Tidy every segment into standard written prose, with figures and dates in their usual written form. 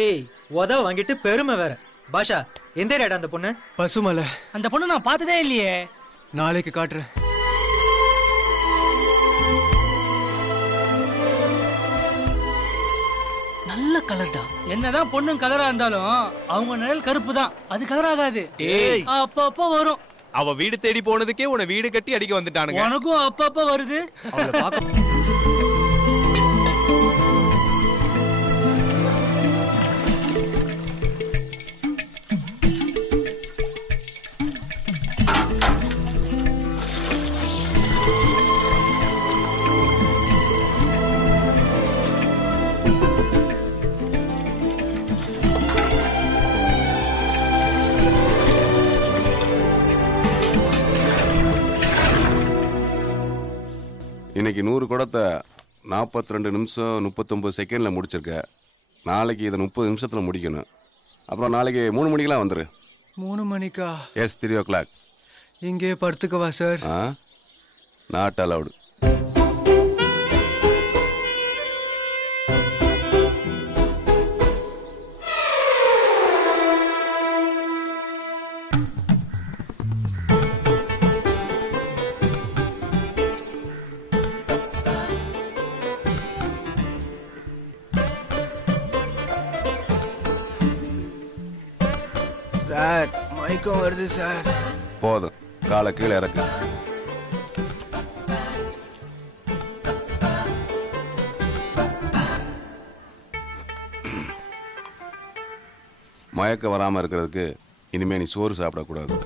ஏய் உத வாங்கிட்டு பெருமை வேற. பாஷா எந்த ஏரியாடா அந்த பொண்ணு? பசுமலை. அந்த பொண்ணு நான் பார்த்ததே இல்லையே. நாளைக்கு காட்டுறேன். நல்ல கலர்டா. என்னதான் பொண்ணும் கலரா இருந்தாலும் அவங்க நிழல் கருப்பு தான், அது கலர் ஆகாது. அப்பப்போ வரும். அவ வீடு தேடி போனதுக்கே உன வீடு கட்டி அடிக்க வந்துட்டானுங்க. உனக்கும் அப்பப்போ வருது. அவளை பார்க்க இன்னைக்கு 100 குடத்தை 42 நிமிஷம் 39 செகண்டில் முடிச்சிருக்க. நாளைக்கு இதை 30 நிமிஷத்தில் முடிக்கணும். அப்புறம் நாளைக்கு 3 மணிக்கெலாம் வந்துரு. 3 மணிக்கா? S, 3 o'clock. இங்கே படுத்துக்கவா சார்? Not allowed. சார் மயக்கம் வருது சார். போதும், காலை கீழே இறக்கு. மயக்கம் வராமல் இருக்கிறதுக்கு இனிமே நீ சோறு சாப்பிடக்கூடாது.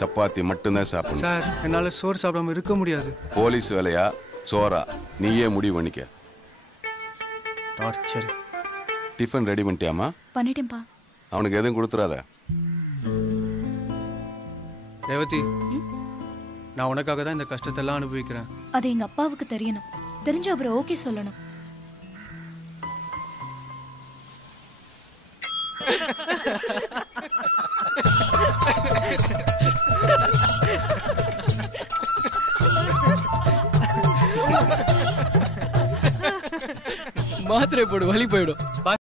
சப்பாத்தி மட்டும்தான் சாப்பிடணும். சார் என்னால் சோறு சாப்பிடாம இருக்க முடியாது. போலீஸ் வேலையா சோறா நீயே முடிவு பண்ணிக்க. டார்ச்சர். டிஃபன் ரெடி பண்ணிட்டியாமா? பண்ணிட்டேன்ப்பா. அவனுக்கு எதுவும் கொடுத்துறாத. ரேவதி, நான் உனக்காக தான் இந்த கஷ்டத்தெல்லாம் அனுபவிக்கிறேன். அது எங்க அப்பாவுக்கு தெரியணும். தெரிஞ்சு அவரை ஓகே சொல்லணும். மாத்திரை போடு, வலி போயிடும்.